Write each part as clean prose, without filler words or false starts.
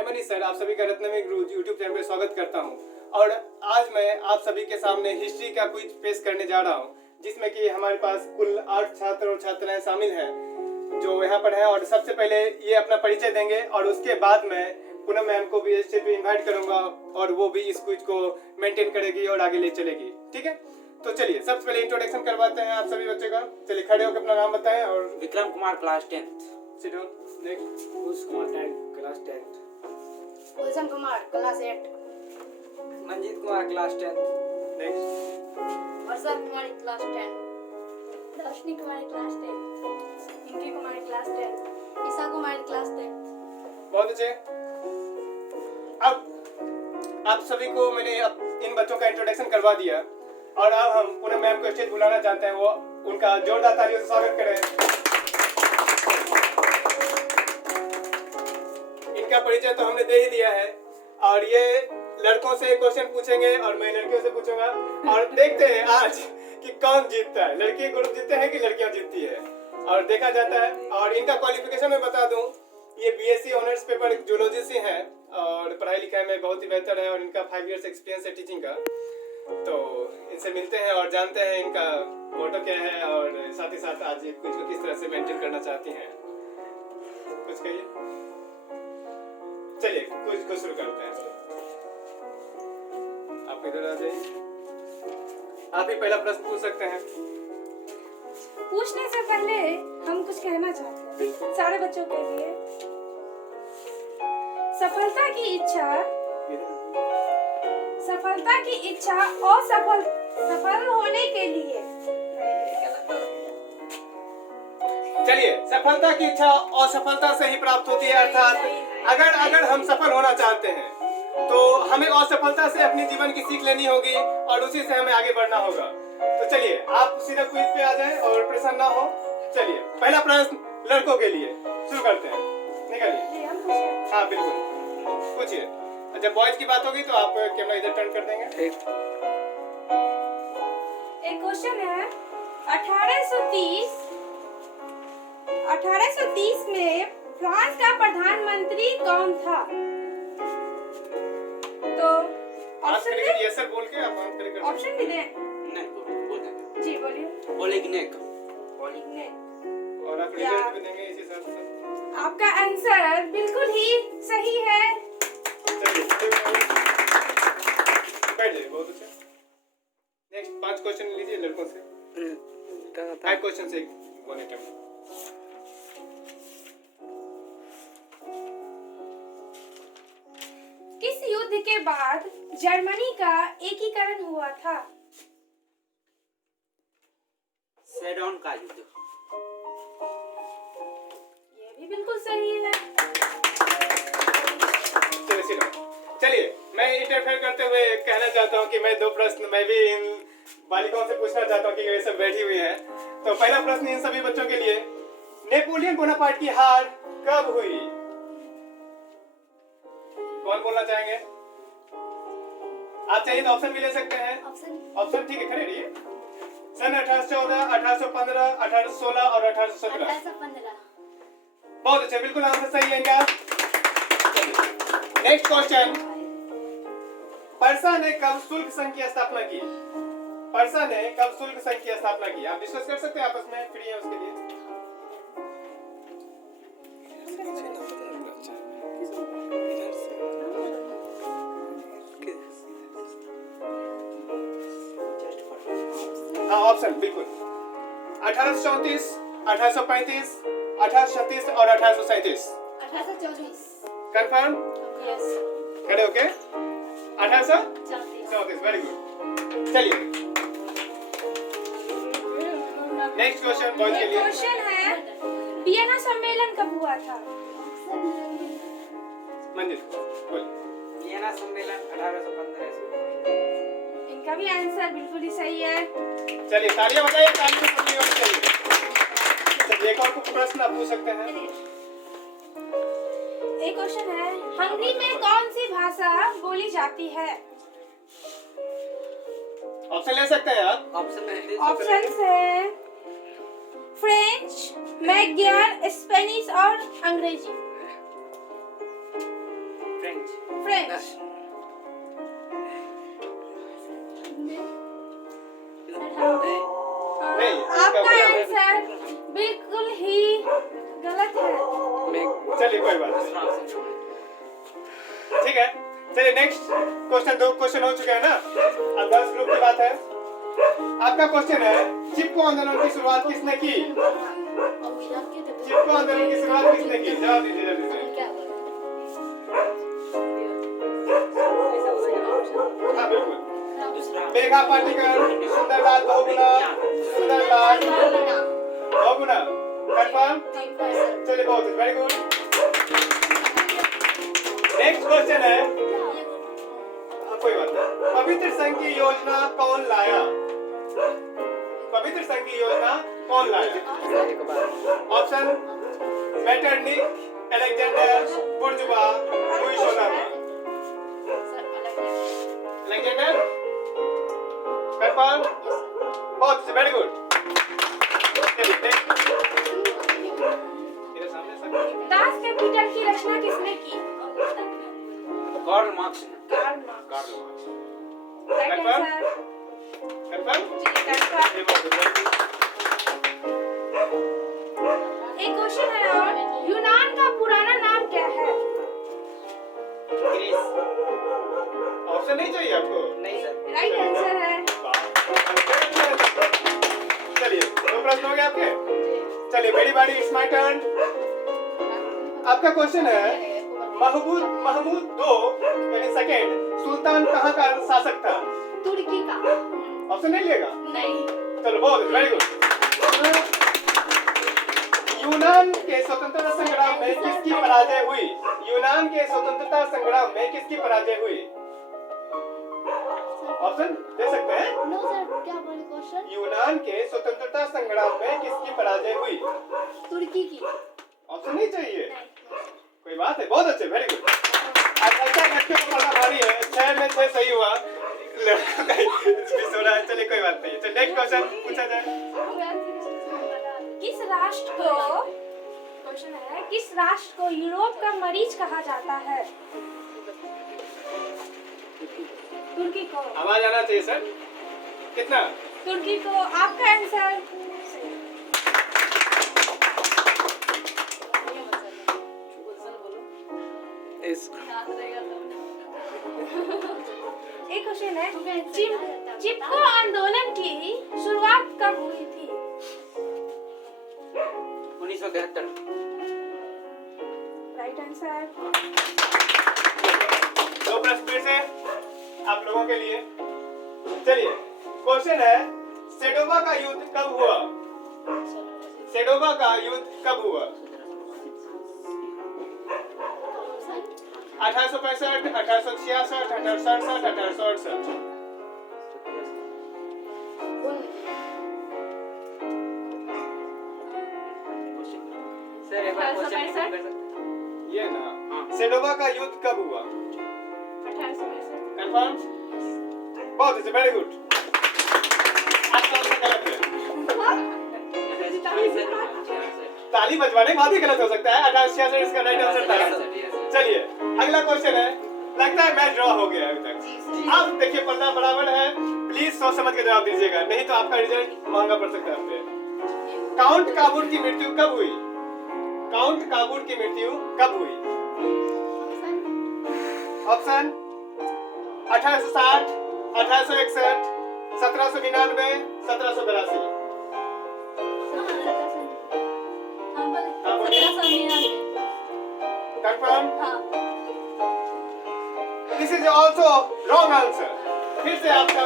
मैं मनीष सर आप सभी का रत्नमिक यूट्यूब चैनल पर स्वागत करता हूं। और आज मैं आप सभी के सामने हिस्ट्री का क्विज पेश करने जा रहा हूं, जिसमें कि हमारे पास कुल 8 छात्र और छात्राएं शामिल हैं जो यहाँ पर हैं। और सबसे पहले ये अपना परिचय देंगे और उसके बाद मैं पूनम मैम को भी स्टेज पे इन्वाइट करूंगा और वो भी इस क्विज को मेंटेन करेगी और आगे ले चलेगी। ठीक है, तो चलिए सबसे पहले इंट्रोडक्शन करवाते हैं आप सभी बच्चों का। चलिए खड़े होकर अपना नाम बताएं। और Vikram Kumar class 10th। Sit down. Next Kush Kumar class 10th। Gulshan Kumar class 8। Manjeet Kumar class 10th। Next Varsha Kumari class 10। Darshani Kumari class 10। Pinky Kumari class 10। Isha Kumari class 10। बहुत अच्छे। अब आप सभी को मैंने इन बच्चों का इंट्रोडक्शन करवा दिया और अब हम पूनम मैम को स्टेज बुलाना चाहते हैं। वो उनका जोरदार तालियों से स्वागत करें। इनका परिचय तो हमने दे ही दिया है और ये लड़कों से क्वेश्चन पूछेंगे और मैं लड़कियों से पूछूंगा और देखते हैं आज कि कौन जीतता है, लड़के ग्रुप जीतते हैं कि लड़कियां जीतती है और देखा जाता है। और इनका क्वालिफिकेशन मैं बता दूं, ये बीएससी ऑनर्स पेपर जूलॉजी से हैं और पढ़ाई लिखाई में बहुत ही बेहतर है और इनका 5 इयर्स एक्सपीरियंस है टीचिंग का। तो इनसे मिलते हैं और जानते हैं इनका मोटो क्या है और साथ ही साथ आज ये कुछ को किस तरह से मेंटेन करना चाहती हैं। कुछ कहिए। चलिए कुछ को शुरू करते हैं। आप इधर आ जाइए, आप ही पहला प्रश्न पूछ सकते हैं। पूछने से पहले हम कुछ कहना चाहते हैं सारे बच्चों के लिए। सफलता की इच्छा और सफल होने के लिए। चलिए, सफलता की इच्छा असफलता से ही प्राप्त होती है। अर्थात अगर हम सफल होना चाहते हैं तो हमें असफलता से अपनी जीवन की सीख लेनी होगी और उसी से हमें आगे बढ़ना होगा। तो चलिए आप सीधा क्विज पे आ जाएं और परेशान ना हो। चलिए पहला प्रश्न लड़कों के लिए शुरू करते हैं। निकालिए। हाँ बिल्कुल पूछिए। जब बॉयज की बात होगी तो आप कैमरा इधर टर्न कर देंगे। एक क्वेश्चन है 1830 में फ्रांस का प्रधानमंत्री कौन था? तो ऑप्शन दे। यस सर बोल के आप आंसर कर। ऑप्शन भी दें। नहीं बोल जी बोलिए। ओलेग्नेक। और आप रिजल्ट भी देंगे इसी साथ साथ। आपका आंसर बिल्कुल ही सही है। बैठ जाइए, बहुत अच्छा। नेक्स्ट 5 क्वेश्चन लीजिए लड़कों से। 5 क्वेश्चन से 1 अटेम्प्ट। किस युद्ध के बाद जर्मनी का एकीकरण हुआ था? सेडोन का युद्ध। ये भी बिल्कुल सही है। चलिए मैं इंटरफेयर करते हुए कहना चाहता हूँ कि मैं 2 प्रश्न मैं भी इन बालिकाओं से पूछना चाहता हूँ कि ये सब बैठी हुई है। तो पहला प्रश्न इन सभी बच्चों के लिए, नेपोलियन बोनापार्ट की हार कब हुई? कौन बोलना चाहेंगे? आप चाहिए तो ऑप्शन भी ले सकते हैं। ऑप्शन ठीक है, खड़े रहिए। सन 1814, 1815, 1816 और 1817। 1815। बहुत अच्छा, बिल्कुल आंसर सही है इनका। नेक्स्ट क्वेश्चन, पर्सा ने कब शुल्क संघ की स्थापना की? पर्सा ने कब शुल्क संघ की स्थापना की? आप डिस्कस कर सकते हैं आपस में, फ्री है उसके लिए। हाँ ऑप्शन बिल्कुल 1834, 1835, 1836 और 1837। 1834। कंफर्म? यस। खड़े होके 1834। Very good. चलिए नेक्स्ट क्वेश्चन बॉयज के एक लिए। क्वेश्चन है वियना सम्मेलन कब हुआ था? मंजित बोल। वियना सम्मेलन 1815 से। इनका भी आंसर बिल्कुल ही सही है। चलिए तालियां बजाइए, तालियां सुननी होनी चाहिए। चलिए एक और कुछ प्रश्न आप पूछ सकते हैं। एक क्वेश्चन है हंगरी में कौन सी भाषा बोली जाती है? ऑप्शन ले सकते हैं आप। ऑप्शन है फ्रेंच, मैग्यार, स्पेनिश और अंग्रेजी। French French. नहीं, आपका इसका आंसर बिल्कुल ही गलत है। चलिए कोई बात नहीं, ठीक है। चलिए नेक्स्ट क्वेश्चन, 2 क्वेश्चन हो चुके हैं ना, अब 10 ग्रुप की बात है। आपका क्वेश्चन है, चिपको आंदोलन की शुरुआत किसने की? चिपको आंदोलन की शुरुआत किसने की? जवाब दीजिए जल्दी से। हाँ बिल्कुल, मेघा पाटिकर, सुंदरलाल बहुगुणा, सुंदरलाल बहुगुणा, कंफर्म? चलिए बहुत वेरी गुड। नेक्स्ट क्वेश्चन है, कोई बात नहीं, पवित्र संघ की योजना कौन लाया? पवित्र संघ की योजना कौन लाया? ऑप्शन मेटरनिक, अलेक्जेंडर, बुर्जुआ, लुई शोनामा। Alexander confirm? बहुत वेरी गुड। दास कैपिटल की रचना किसने की? कार्ल मार्क्स ने। Karl Marx. Right Confirm? Answer. Confirm? Confirm. एक क्वेश्चन है और, यूनान का पुराना नाम क्या है? ग्रीस। ऑप्शन नहीं चाहिए आपको? नहीं सर। राइट आंसर है। चलिए 2 प्रश्न हो गए आपके। चलिए मेरी बारी, इट्स माय टर्न। आपका क्वेश्चन है, महमूद 2 यानी सेकंड सुल्तान कहाँ का शासक था? तुर्की का। ऑप्शन नहीं लेगा? नहीं। चलो बहुत वेरी गुड। यूनान के स्वतंत्रता संग्राम में किसकी पराजय हुई? यूनान के स्वतंत्रता संग्राम में किसकी पराजय हुई? ऑप्शन दे सकते हैं? नो सर, क्या बोले क्वेश्चन? यूनान के स्वतंत्रता संग्राम में किसकी पराजय हुई? तुर्की की। ऑप्शन नहीं चाहिए? कोई बात है, बहुत अच्छे, वेरी गुड। आज ऐसा लड़के को पढ़ना भारी है, 6 में 6 सही हुआ, लड़का का मिस हो रहा है। चलिए कोई बात नहीं, चलिए नेक्स्ट क्वेश्चन पूछा जाए। किस राष्ट्र को, क्वेश्चन है, किस राष्ट्र को यूरोप का मरीज कहा जाता है? तुर्की को। आवाज आना चाहिए सर। कितना? तुर्की को। आपका आंसर एक क्वेश्चन है, चिपको आंदोलन की शुरुआत कब हुई थी? 1973। Right answer. 2 प्रश्न फिर से आप लोगों के लिए। चलिए क्वेश्चन है, सेडोवा का युद्ध कब हुआ? सेडोवा का युद्ध कब हुआ? 1865, 1866, 1867, 1868। सर एक बार क्वेश्चन रिपीट कर सकते हैं? ये ना, सेडोवा का युद्ध कब हुआ? 1865। कंफर्म? बहुत अच्छे, वेरी गुड। आपका आंसर गलत है। ताली बजवाने के बाद ही गलत हो सकता है। 1866 इसका राइट आंसर था। चलिए अगला क्वेश्चन है, लगता है मैच ड्रॉ हो गया अभी तक। अब देखिए पलड़ा बराबर है, प्लीज सोच समझ के जवाब दीजिएगा, नहीं तो आपका रिजल्ट महंगा पड़ सकता है आपसे। काउंट काबूल की मृत्यु कब हुई? काउंट काबूल की मृत्यु कब हुई? Option 1860, 1861, 1799, 1782। Confirm? This is also wrong answer. फिर से आपका,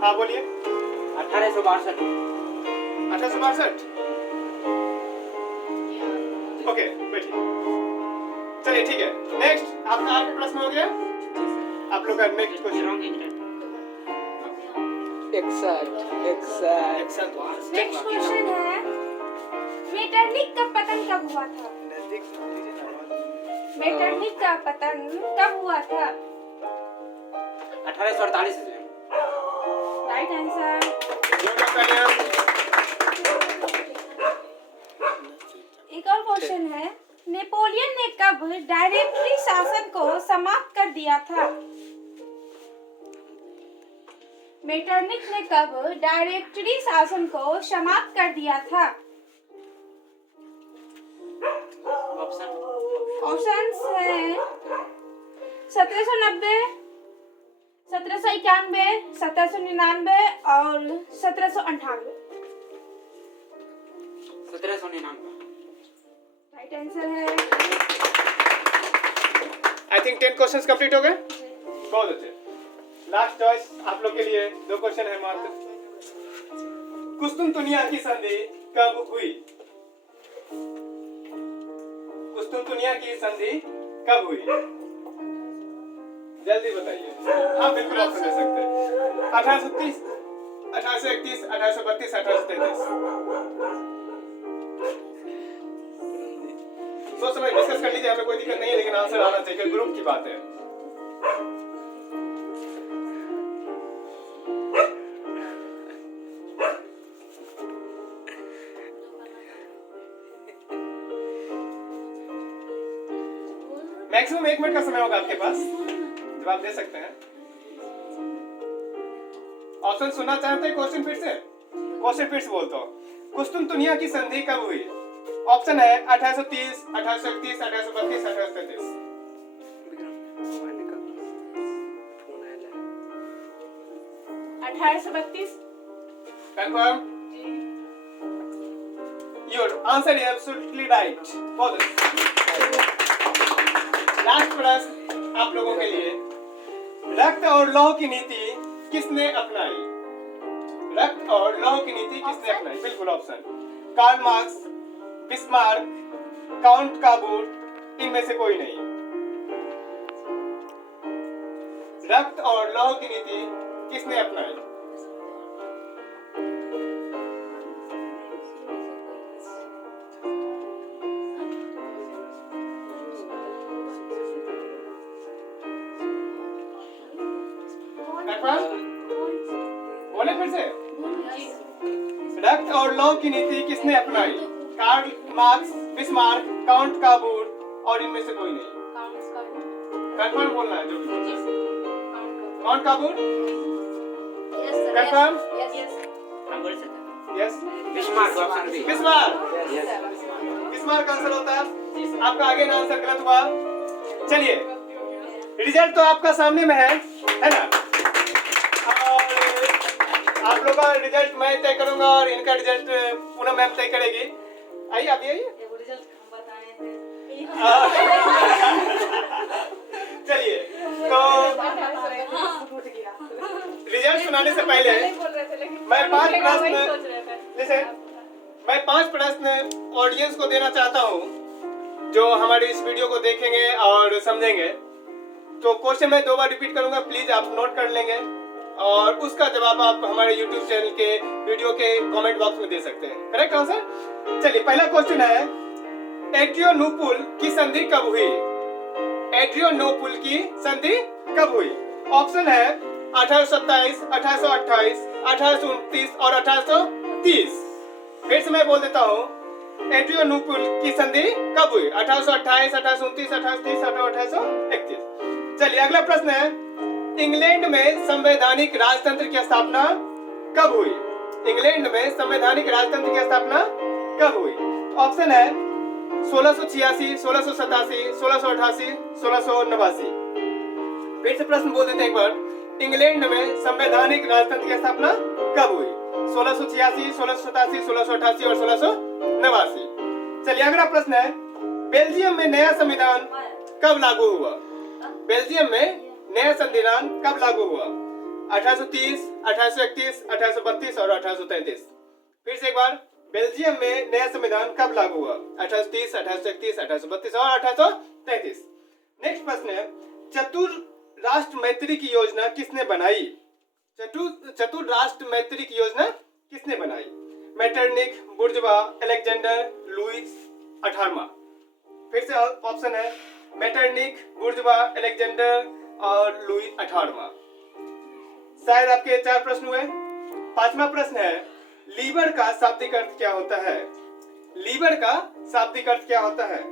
हाँ बोलिए। 1862। 1862। ओके बैठिए। चलिए ठीक है, नेक्स्ट आपका प्रश्न हो गया। आप लोग का नेक्स्ट क्वेश्चन। नेक्स्ट क्वेश्चन है, मेटरनिक का पतन कब हुआ था? मेटरनिक का पतन कब हुआ था? 1848 में। Right answer. एक और क्वेश्चन है, नेपोलियन ने कब डायरेक्टरी शासन को समाप्त कर दिया था? मेटरनिक ने कब डायरेक्टरी शासन को समाप्त कर दिया था? ऑप्शन ऑप्शंस हैं 1790, 1791, 1799 और 1798। 1799। राइट आंसर है। आई थिंक 10 क्वेश्चंस कंप्लीट हो गए। बहुत अच्छे। लास्ट चॉइस आप लोग के लिए 2 क्वेश्चन है मात्र। कुस्तुनतुनिया की संधि कब हुई? कुस्तुनतुनिया की संधि कब हुई? जल्दी बताइए। हाँ बिल्कुल ऑप्शन दे सकते हैं। 1830, 1831, 1832, 1833। सोच समझ डिस्कस कर लीजिए, हमें कोई दिक्कत नहीं है, लेकिन आंसर आना चाहिए, ग्रुप की बात है। मैक्सिमम 1 मिनट का समय होगा आपके पास, जवाब दे सकते हैं। ऑप्शन सुनना चाहते हैं? क्वेश्चन फिर से बोलता हूँ। कुस्तुनतुनिया की संधि कब हुई? ऑप्शन है 1830, 1831, 1832, 1833। 1832। Confirm? Your answer is absolutely right. बहुत लास्ट प्रश्न आप लोगों के लिए। रक्त और लौह की नीति किसने अपनाई? रक्त और लौह की नीति किसने अपनाई? बिल्कुल option Karl Marx, Bismarck, Count Cavour, इनमें से कोई नहीं। रक्त और लौह की नीति किसने अपनाई? बोले फिर से। रक्त और लौह की नीति किसने अपनाई? Karl Marx, Bismarck, Count Cavour और इनमें से कोई नहीं। कंफर्म बोलना है जो भी बोलना है। Count Cavour? कंफर्म? हम बोल सकते हैं। Yes. Bismarck option B. Bismarck. Bismarck answer होता है आपका। आगे ना आंसर गलत हुआ। चलिए रिजल्ट तो आपका सामने में है ना? आप लोग का रिजल्ट मैं तय करूंगा और इनका रिजल्ट पूनम मैम तय करेगी। आइए आप आइए। चलिए तो रिजल्ट सुनाने से पहले मैं 5 प्रश्न ऑडियंस को देना चाहता हूँ जो हमारे इस वीडियो को देखेंगे और समझेंगे। तो क्वेश्चन मैं 2 बार रिपीट करूंगा, प्लीज आप नोट कर लेंगे और उसका जवाब आप हमारे YouTube चैनल के वीडियो के कमेंट बॉक्स में दे सकते हैं। Correct answer? चलिए पहला क्वेश्चन है, एड्रियानोपुल की संधि कब हुई? एड्रियानोपुल की संधि कब हुई? ऑप्शन है 1827, 1828, 1829 और 1830। फिर से मैं बोल देता हूँ, एड्रियानोपुल की संधि कब हुई? 1828, 1829, 1830, 1831। चलिए अगला प्रश्न है, इंग्लैंड में संवैधानिक राजतंत्र की स्थापना कब हुई? इंग्लैंड में संवैधानिक राजतंत्र की स्थापना कब हुई? ऑप्शन है 1686, 1687, 1688, 1689। फिर से प्रश्न बोल देते हैं एक बार, इंग्लैंड में संवैधानिक राजतंत्र की स्थापना कब हुई? 1686, 1687, 1688 और 1689। चलिए अगला प्रश्न है, बेल्जियम में नया संविधान कब लागू हुआ? बेल्जियम में नया संविधान कब लागू हुआ? 1830, 1831, 1832 और 1833। फिर से एक बार, बेल्जियम में नया संविधान कब लागू हुआ? 1830, 1831, 1832 और 1833। नेक्स्ट प्रश्न है, चतुर राष्ट्र मैत्री की योजना किसने बनाई? चतुर राष्ट्र मैत्री की योजना किसने बनाई? मेटरनिक, बुर्जवा, अलेक्जेंडर, लुईस 18वां। फिर से ऑप्शन है मेटरनिक, बुर्जवा, अलेक्जेंडर और लुई 18वां। शायद आपके 4 प्रश्न हुए। 5वां प्रश्न है, लीवर का शाब्दिक अर्थ क्या होता है? लीवर का शाब्दिक अर्थ क्या होता है?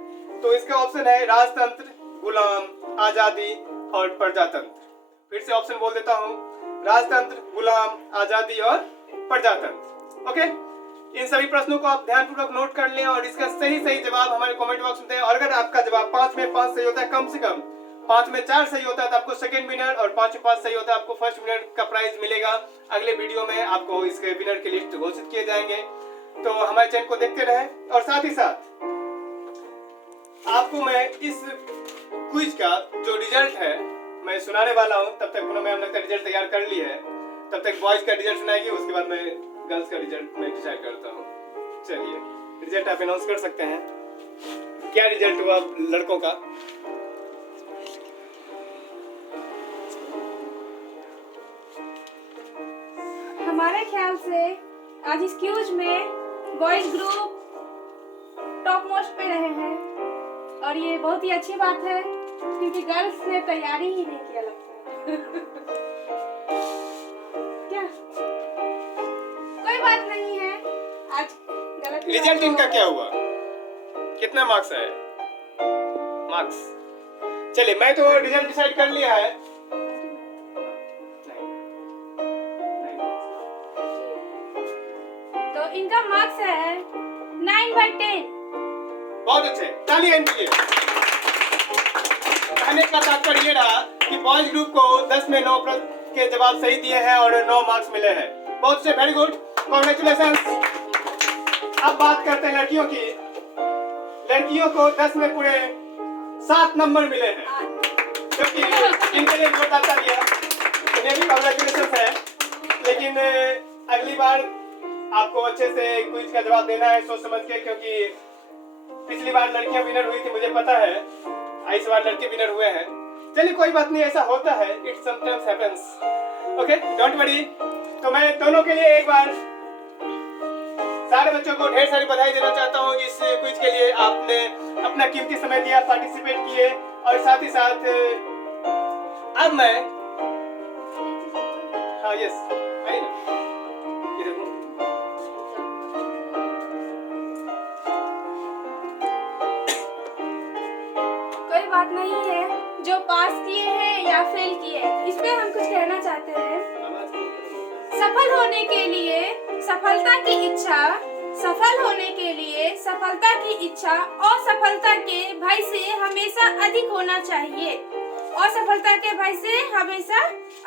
तो इसका ऑप्शन है राजतंत्र, गुलाम, आजादी और प्रजातंत्र। फिर से ऑप्शन बोल देता हूँ, राजतंत्र, गुलाम, आजादी और प्रजातंत्र। ओके, इन सभी प्रश्नों को आप ध्यानपूर्वक नोट कर लें और इसका सही सही जवाब हमारे कमेंट बॉक्स में दें। और अगर आपका जवाब 5 में 5 सही होता है, कम से कम 5 में 4 सही होता है, तो आपको सेकंड विनर, और 5 में 5 सही होता है आपको फर्स्ट विनर का प्राइज मिलेगा। अगले वीडियो में आपको इसके विनर की लिस्ट घोषित किए जाएंगे। तो हमारे चैनल को देखते रहें। और साथ ही साथ आपको मैं इस क्विज का जो रिजल्ट है मैं सुनाने वाला हूँ। तब तक पूनम मैम लगता है रिजल्ट तैयार कर ली है, तब तक बॉयज का रिजल्ट सुनाएगी, उसके बाद मैं गर्ल्स का रिजल्ट मैं डिसाइड करता हूँ। चलिए, रिजल्ट आप अनाउंस कर सकते हैं। क्या रिजल्ट हुआ लड़कों का? हमारे ख्याल से आज इस क्यूज में बॉयज ग्रुप टॉप मोस्ट पे रहे हैं और ये बहुत ही अच्छी बात है क्योंकि गर्ल्स ने तैयारी ही नहीं किया लगता है। क्या, कोई बात नहीं है, आज गलत रिजल्ट इनका क्या हुआ? कितना मार्क्स है? मार्क्स चलिए, मैं तो रिजल्ट डिसाइड कर लिया है। तो इनका मार्क्स है 9/10। बहुत अच्छे, तालियां इनके लिए। कहने का तात्पर्य ये रहा कि बॉयज ग्रुप को 10 में 9 प्रश्न के जवाब सही दिए हैं और 9 मार्क्स मिले हैं। बहुत से, वेरी गुड, कॉन्ग्रेचुलेशंस। अब बात करते हैं लड़कियों की। लड़कियों को 10 में पूरे 7 नंबर मिले हैं, क्योंकि इनके लिए जोरदार तालियां। इन्हें भी कॉन्ग्रेचुलेशंस है। लेकिन अगली बार आपको अच्छे से क्विज का जवाब देना है सोच समझ के, क्योंकि पिछली बार लड़कियां विनर हुई थी, मुझे पता है। इस बार लड़के विनर हुए हैं। चलिए, कोई बात नहीं, ऐसा होता है, it sometimes happens. Okay, don't worry. तो मैं दोनों के लिए एक बार सारे बच्चों को ढेर सारी बधाई देना चाहता हूँ इस क्विज के लिए। आपने अपना कीमती समय दिया, पार्टिसिपेट किए, और साथ ही साथ अब मैं, हाँ यस, आइए ना, इधर को। कोई बात नहीं है, जो पास किए हैं या फेल किए हैं, इस पे हम कुछ कहना चाहते हैं। सफल होने के लिए सफलता की इच्छा, सफल होने के लिए सफलता की इच्छा असफलता के भय से हमेशा अधिक होना चाहिए। असफलता के भय से हमेशा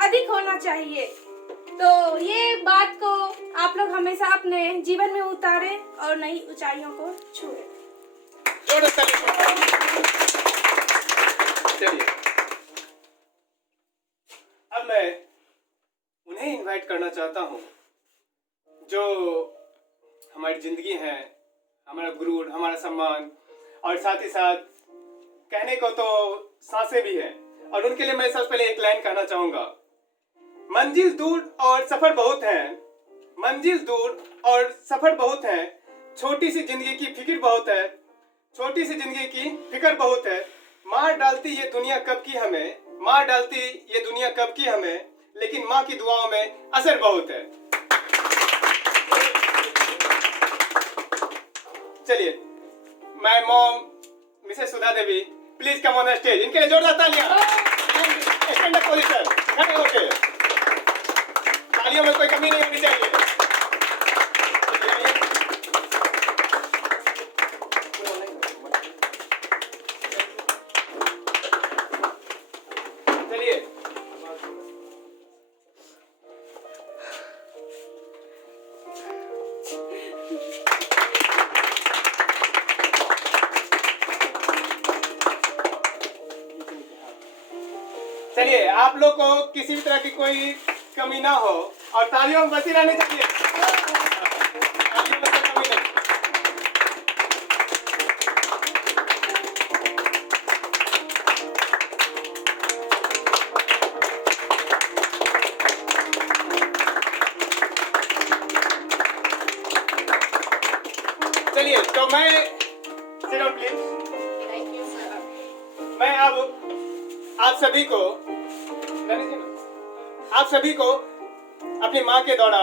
अधिक होना चाहिए। तो ये बात को आप लोग हमेशा अपने जीवन में उतारें और नई ऊंचाइयों को छुएं। चलिए, अब मैं उन्हें इनवाइट करना चाहता हूँ जो हमारी जिंदगी है, हमारा गुरूर, हमारा सम्मान, और साथ ही साथ कहने को तो सांसें भी है। और उनके लिए मैं सबसे पहले एक लाइन कहना चाहूंगा। मंजिल दूर और सफर बहुत है, मंजिल दूर और सफर बहुत है, छोटी सी जिंदगी की फिक्र बहुत है, छोटी सी जिंदगी की फिक्र बहुत है। मार डालती ये दुनिया कब की हमें, मार डालती ये दुनिया कब की हमें, लेकिन माँ की दुआओं में असर बहुत है। चलिए, my mom Mrs Sudha Devi, please come on the stage. इनके लिए जोरदार तालियां। स्टैंड अप पोजीशन, खड़े होके। तालियों में कोई कमी नहीं होनी चाहिए। चलिए, चलिए, आप लोग को किसी भी तरह की कोई कमी ना हो और तालियों में बसी रहनी चाहिए। तालियों में कोई कमी नहीं। चलिए, तो मैं sit down please। Thank you sir. मैं अब आप सभी को अपनी माँ के द्वारा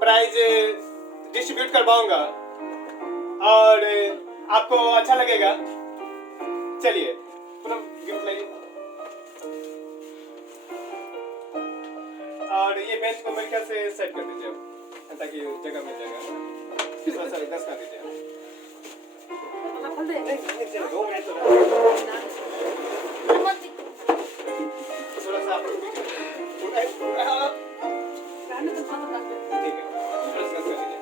प्राइज डिस्ट्रीब्यूट करवाऊंगा और आपको अच्छा लगेगा। चलिए पूनम गिफ्ट लाइए। और ये बेंच को मेरे ख्याल से सेट कर दीजिए अब, ताकि जगह मिल जाएगा। थोड़ा सा एडजस्ट कर दीजिए। नहीं, चलो 2 मिनट तो थोड़ा सा आप ठीक है, थोड़ा सा कर दीजिए।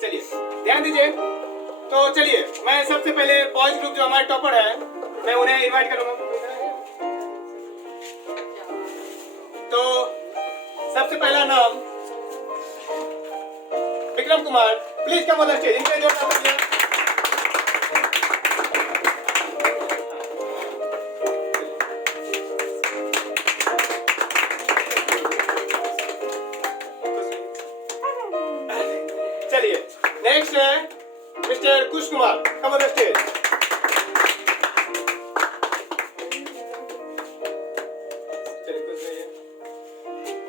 चलिए ध्यान दीजिए। तो चलिए मैं सबसे पहले बॉयज ग्रुप जो हमारे टॉपर है मैं उन्हें इनवाइट करूंगा। तो सबसे पहला नाम Vikram Kumar, please come on the stage. इनके जोर तालियां। चलिए नेक्स्ट है mister Kush Kumar, come on the stage.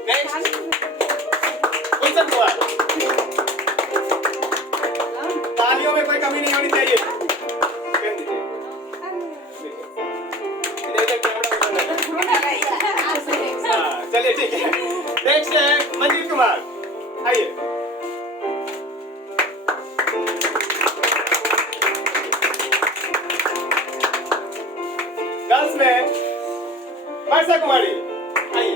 Next Gulshan Kumar. तालियों में कोई कमी नहीं होनी चाहिए। कर दीजिए। इधर कैमरा हाँ, चलिए ठीक है। नेक्स्ट है मंजीत कुमार, आइए। गर्ल्स में वर्षा कुमारी, आइए।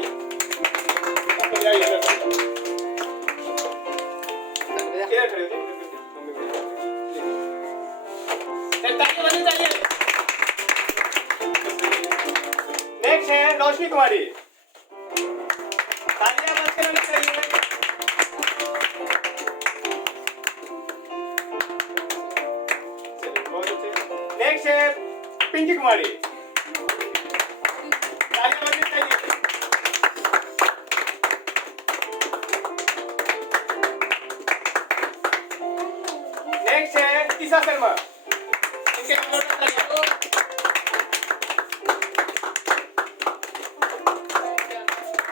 इधर खड़े हो। तालियां बजनी चाहिए। नेक्स्ट है रोशनी कुमारी, तालियां बजते रहनी चाहिए। नेक्स्ट है पिंकी कुमारी, तालियां बजनी चाहिए। नेक्स्ट है ईशा शर्मा, इनके नंबर बताइए।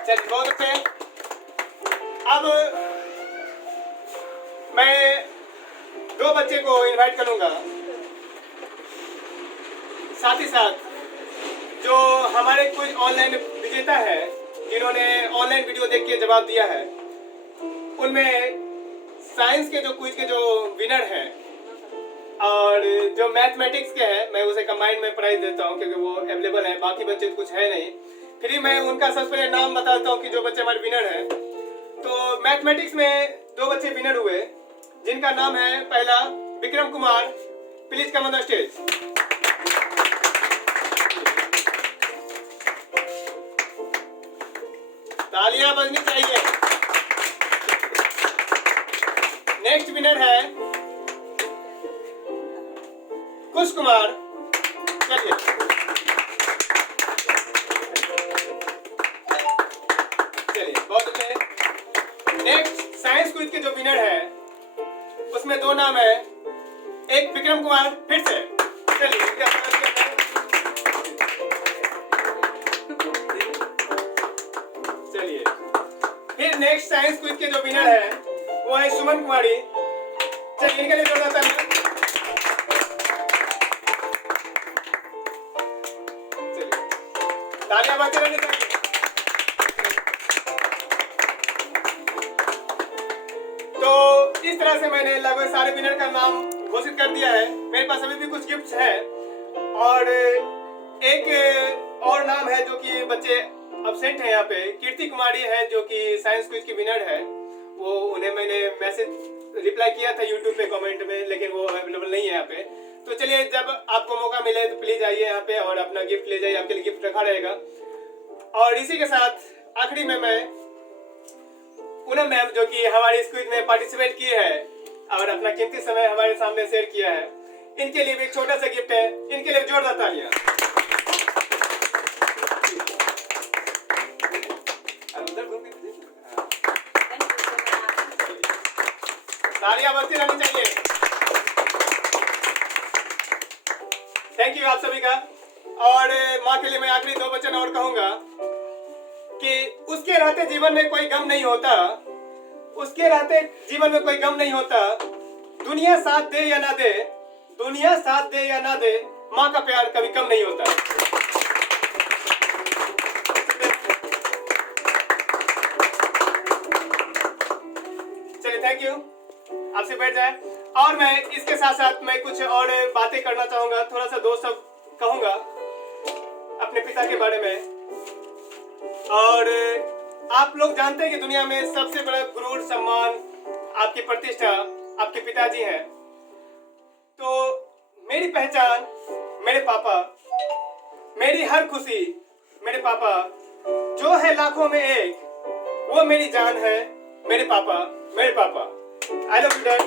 चलिए बहुत अच्छे। अब मैं 2 बच्चे को इनवाइट करूंगा, साथ ही साथ जो हमारे कुछ ऑनलाइन विजेता है जिन्होंने ऑनलाइन वीडियो देख के जवाब दिया है, उनमें साइंस के जो क्विज के जो विनर हैं और जो मैथमेटिक्स के हैं मैं उसे कंबाइंड में प्राइज देता हूं क्योंकि वो अवेलेबल है, बाकी बच्चे कुछ है नहीं। फिर मैं उनका सबसे पहले नाम बताता हूं कि जो बच्चे हमारे विनर हैं। तो मैथमेटिक्स में 2 बच्चे विनर हुए जिनका नाम है पहला Vikram Kumar, please come on the stage. तालियां बजनी चाहिए। नेक्स्ट विनर है कुश कुमार, चलिए। चलिए बहुत अच्छे। नेक्स्ट साइंस क्विज के जो विनर है उसमें 2 नाम है, एक विक्रम कुमार फिर से, चलिए। चलिए फिर नेक्स्ट साइंस क्विज के जो विनर है वो है सुमन कुमारी, चलिए इनके लिए जोरदार तालियां। तालियां बजते रहनी चाहिए। तो इस तरह से मैंने लगभग सारे विनर का नाम घोषित कर दिया है। मेरे पास अभी भी कुछ गिफ्ट्स हैं और एक और नाम है जो कि बच्चे अब्सेंट है यहाँ पे, कीर्ति कुमारी है जो कि साइंस क्विज की विनर है। वो उन्हें मैंने मैसेज रिप्लाई किया था यूट्यूब पे कमेंट में, लेकिन वो अवेलेबल नहीं है यहाँ पे। तो चलिए जब आपको मौका मिले तो प्लीज आइए यहाँ पे और अपना गिफ्ट ले जाइए, आपके लिए गिफ्ट रखा रहेगा। और इसी के साथ आखिरी में मैं पूनम मैम जो कि हमारी इस क्विज में पार्टिसिपेट की है और अपना कीमती समय हमारे सामने शेयर किया है, इनके लिए भी एक छोटा सा गिफ्ट है, इनके लिए जोरदार तालियां। तालियां बजती रहनी चाहिए। थैंक यू आप सभी का। और माँ के लिए मैं आखिरी 2 वचन और कहूंगा कि उसके रहते जीवन में कोई गम नहीं होता, उसके रहते जीवन में कोई गम नहीं होता। दुनिया साथ दे या ना दे, दुनिया साथ दे या ना दे, माँ का प्यार कभी कम नहीं होता। चलिए, थैंक यू। आपसे बैठ जाए। और मैं इसके साथ साथ मैं कुछ और बातें करना चाहूंगा, थोड़ा सा दोस्त सब कहूंगा अपने पिता के बारे में। और आप लोग जानते हैं कि दुनिया में सबसे बड़ा गुरूर, सम्मान, आपकी प्रतिष्ठा आपके पिताजी हैं। तो मेरी पहचान मेरे पापा, मेरी हर खुशी मेरे पापा, जो है लाखों में एक, वो मेरी जान है मेरे पापा, मेरे पापा। I love you dad.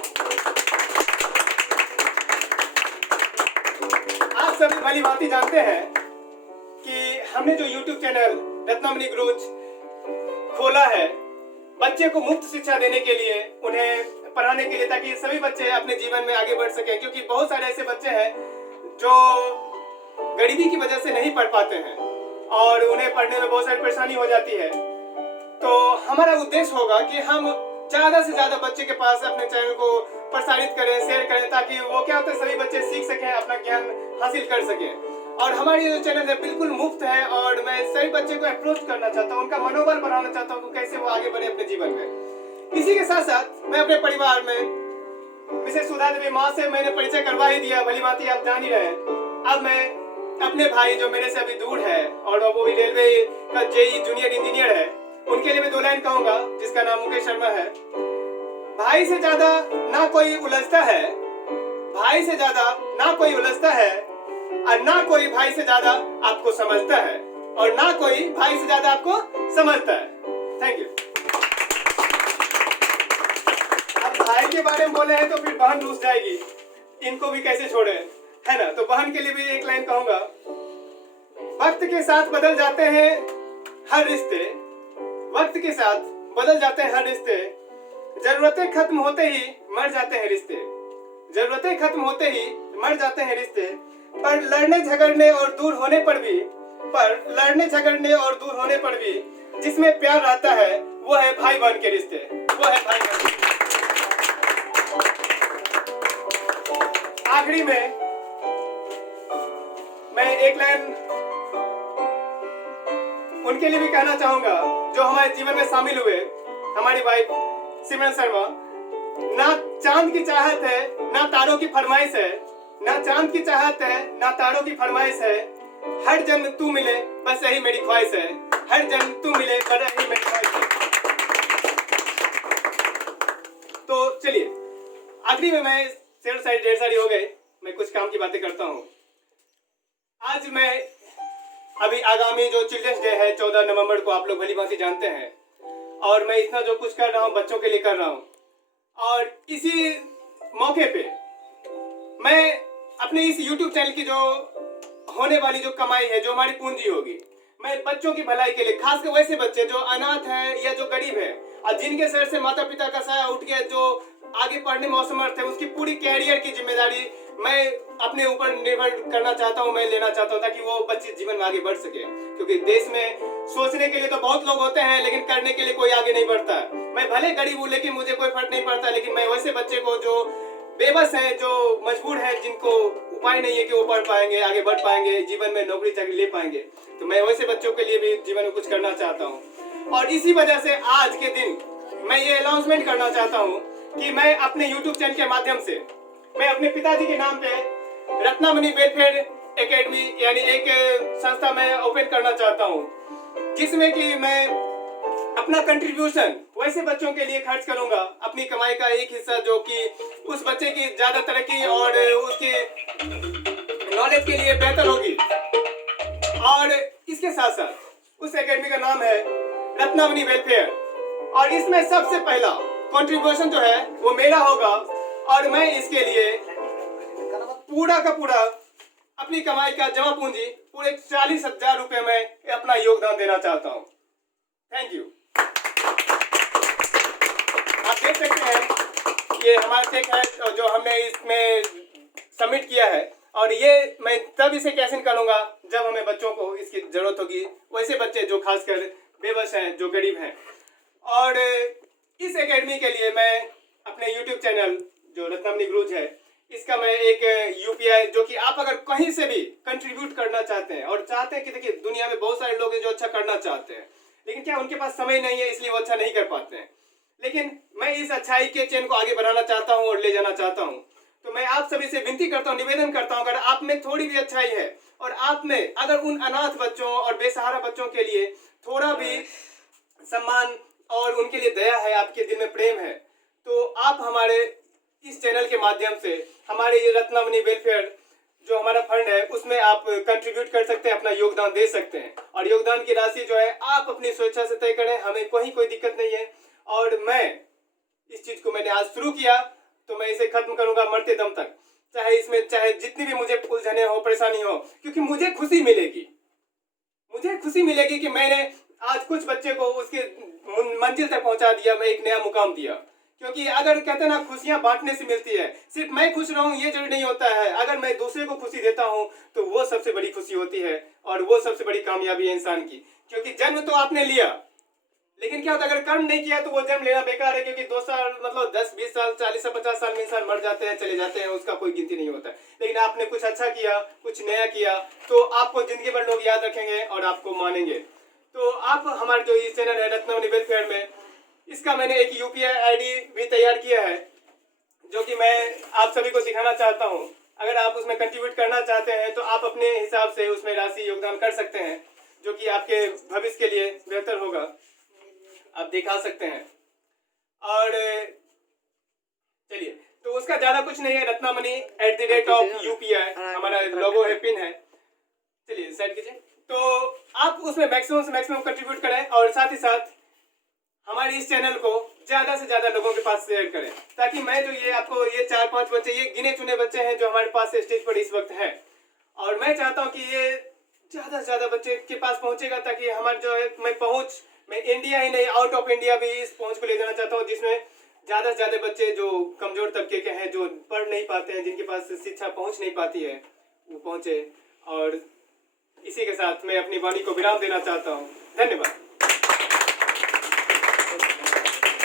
आप सभी भली भांति जानते हैं कि हमने जो YouTube चैनल रत्नमणि गुरुज खोला है बच्चे को मुफ्त शिक्षा देने के लिए, उन्हें पढ़ाने के लिए, ताकि सभी बच्चे अपने जीवन में आगे बढ़ सकें। क्योंकि बहुत सारे ऐसे बच्चे हैं जो गरीबी की वजह से नहीं पढ़ पाते हैं और उन्हें पढ़ने में बहुत सारी परेशानी हो जाती है। तो हमारा उद्देश्य होगा कि हम ज्यादा से ज्यादा बच्चे के पास अपने चैनल को प्रसारित करें, शेयर करें, ताकि वो क्या होता है सभी बच्चे सीख सकें, अपना ज्ञान हासिल कर सकें। और हमारी जो चैनल है बिल्कुल मुफ्त है और मैं सभी बच्चे को अप्रोच करना चाहता हूँ, उनका मनोबल बढ़ाना चाहता हूँ कैसे वो आगे बढ़े अपने जीवन में। इसी के साथ साथ मैं अपने परिवार में मिसेस सुधा देवी माँ से मैंने परिचय करवा ही दिया, भली भांति आप जान ही रहे। अब मैं अपने भाई जो मेरे से अभी दूर है और वो भी रेलवे का जेई जूनियर इंजीनियर है, उनके लिए भी 2 लाइन कहूंगा, जिसका नाम मुकेश शर्मा है। भाई से ज्यादा ना कोई उलझता है, भाई से ज्यादा ना कोई उलझता है, और ना कोई भाई से ज्यादा आपको समझता है, और ना कोई भाई से ज्यादा आपको समझता है। Thank you. अब भाई के बारे में बोले हैं तो फिर बहन रूठ जाएगी, इनको भी कैसे छोड़े, है ना। तो बहन के लिए भी 1 लाइन कहूंगा। वक्त के साथ बदल जाते हैं हर रिश्ते, वक्त के साथ बदल जाते हैं हर रिश्ते, जरूरतें खत्म होते ही मर जाते हैं रिश्ते, जरूरतें खत्म होते ही मर जाते हैं रिश्ते। पर लड़ने झगड़ने और दूर होने पर भी, जिसमें प्यार रहता है वो है भाई बहन के रिश्ते, वो है भाई बहन। आखिरी में मैं 1 लाइन उनके लिए भी कहना चाहूंगा जो हमारे जीवन में शामिल हुए। हमारी वाइफ सिमरन शर्मा, ना चांद की चाहत है ना तारों की फरमाइश है, ना चांद की चाहत है ना तारों की फरमाइश है, हर जन्म तू मिले बस यही मेरी ख्वाहिश है, हर जन्म तू मिले बस यही मेरी ख्वाहिश है। तो चलिए, आखिरी में मैं ढेर सारी हो गए, मैं कुछ काम की बातें करता हूँ। आज मैं अभी आगामी जो चिल्ड्रंस डे है 14 नवंबर को, आप लोग भली भांति जानते हैं, और मैं इतना जो कुछ कर रहा हूँ बच्चों के लिए कर रहा हूँ। और इसी मौके पे मैं अपने इस YouTube चैनल की जो होने वाली जो कमाई है, जो हमारी पूंजी होगी, मैं बच्चों की भलाई के लिए, खासकर वैसे बच्चे जो अनाथ हैं या जो गरीब हैं और जिनके सर से माता पिता का साया उठ गया, जो आगे पढ़ने में असमर्थ है, उसकी पूरी कैरियर की जिम्मेदारी मैं अपने ऊपर निर्भर करना चाहता हूँ, मैं लेना चाहता हूँ, ताकि वो बच्चे जीवन में आगे बढ़ सके। क्योंकि देश में सोचने के लिए तो बहुत लोग होते हैं, लेकिन करने के लिए कोई आगे नहीं बढ़ता। मैं भले गरीब हूँ लेकिन मुझे कोई फर्क नहीं पड़ता, लेकिन मैं वैसे बच्चे को जो बेबस है, जो मजबूर है, जिनको उपाय नहीं है कि वो पढ़ पाएंगे, आगे बढ़ पाएंगे, जीवन में नौकरी चाकरी ले पाएंगे, तो मैं वैसे बच्चों के लिए भी जीवन में कुछ करना चाहता हूँ। और इसी वजह से आज के दिन मैं ये अनाउंसमेंट करना चाहता हूँ कि मैं अपने YouTube चैनल के माध्यम से मैं अपने पिताजी के नाम पे रत्नमणि वेलफेयर एकेडमी यानी एक संस्था में ओपन करना चाहता हूँ, जिसमें कि मैं अपना कंट्रीब्यूशन वैसे बच्चों के लिए खर्च करूंगा, अपनी कमाई का एक हिस्सा, जो कि उस बच्चे की ज्यादा तरक्की और उसके नॉलेज के लिए बेहतर होगी। और इसके साथ साथ उस एकेडमी का नाम है रत्नमणि वेलफेयर, और इसमें सबसे पहला कंट्रीब्यूशन जो है वो मेरा होगा, और मैं इसके लिए पूरा का पूरा अपनी कमाई का जमा पूंजी पूरे 40,000 रुपए में अपना योगदान देना चाहता हूँ। Thank you. आप देख सकते हैं ये हमारा चेक है जो हमने इसमें सबमिट किया है, और ये मैं तब इसे कैश इन करूँगा जब हमें बच्चों को इसकी ज़रूरत होगी, वैसे बच्चे जो खासकर बेबस हैं, जो गरीब हैं। और इस एकेडमी के लिए मैं अपने YouTube चैनल जो रत्नमणि गुरुज है, इसका मैं एक यूपीआई जो कि आप अगर कहीं से भी कंट्रीब्यूट करना चाहते हैं और चाहते हैं कि देखिए दुनिया में बहुत सारे लोग हैं जो अच्छा करना चाहते हैं, लेकिन क्या उनके पास समय नहीं है इसलिए वो अच्छा नहीं कर पाते हैं। लेकिन मैं इस अच्छाई के चेन को आगे बढ़ाना चाहता हूँ और ले जाना चाहता हूँ। तो मैं आप सभी से विनती करता हूँ, निवेदन करता हूँ, अगर आप में थोड़ी भी अच्छाई है और आप में अगर उन अनाथ बच्चों और बेसहारा बच्चों के लिए थोड़ा भी सम्मान और उनके लिए दया है, आपके दिल में प्रेम है, तो आप हमारे इस चैनल के माध्यम से हमारे ये रत्नमणि वेलफेयर जो हमारा फंड है उसमें आप कंट्रीब्यूट कर सकते हैं, अपना योगदान दे सकते हैं। और योगदान की राशि जो है आप अपनी स्वेच्छा से तय करें, हमें कोई दिक्कत नहीं है। और मैं इस चीज़ को मैंने आज शुरू किया तो मैं इसे खत्म करूंगा मरते दम तक, चाहे जितनी भी मुझे उलझने हो, परेशानी हो, क्योंकि मुझे खुशी मिलेगी कि मैंने आज कुछ बच्चे को उसके मंजिल तक पहुंचा दिया, मैं एक नया मुकाम दिया। क्योंकि अगर कहते हैं ना खुशियां बांटने से मिलती है, सिर्फ मैं खुश रहूं ये जरूरी नहीं होता है, अगर मैं दूसरे को खुशी देता हूं तो वो सबसे बड़ी खुशी होती है और वो सबसे बड़ी कामयाबी है इंसान की। क्योंकि जन्म तो आपने लिया, लेकिन क्या होता है अगर कर्म नहीं किया तो वो जन्म लेना बेकार है, क्योंकि 2 साल मतलब 10, 20 साल, 40 से 50 साल में इंसान मर जाते हैं, चले जाते हैं, उसका कोई गिनती नहीं होता। लेकिन आपने कुछ अच्छा किया, कुछ नया किया, तो आपको जिंदगी भर लोग याद रखेंगे और आपको मानेंगे। तो आप हमारे जो ये चैनल है रत्नमणि वेलफेयर में, इसका मैंने एक यूपीआई आईडी भी तैयार किया है जो कि मैं आप सभी को दिखाना चाहता हूं। अगर आप उसमें कंट्रीब्यूट करना चाहते हैं तो आप अपने हिसाब से उसमें राशि योगदान कर सकते हैं, जो कि आपके भविष्य के लिए बेहतर होगा, आप दिखा सकते हैं। और चलिए, तो उसका ज़्यादा कुछ नहीं है, रत्नमणि @UPI हमारा लोगो है, पिन है। चलिए सेट कीजिए। तो आप उसमें मैक्सिमम से मैक्सिमम कंट्रीब्यूट करें और साथ ही साथ हमारे इस चैनल को ज़्यादा से ज़्यादा लोगों के पास शेयर करें, ताकि मैं जो ये आपको ये 4-5 बच्चे, ये गिने चुने बच्चे हैं जो हमारे पास स्टेज पर इस वक्त हैं, और मैं चाहता हूँ कि ये ज़्यादा से ज़्यादा बच्चे के पास पहुँचेगा, ताकि हमारे जो है मैं इंडिया ही नहीं आउट ऑफ इंडिया भी इस पहुँच को ले जाना चाहता हूँ, जिसमें ज़्यादा से ज़्यादा बच्चे जो कमज़ोर तबके के हैं, जो पढ़ नहीं पाते हैं, जिनके पास शिक्षा पहुँच नहीं पाती है, वो पहुँचे। और इसी के साथ मैं अपनी वाणी को विराम देना चाहता हूँ। धन्यवाद।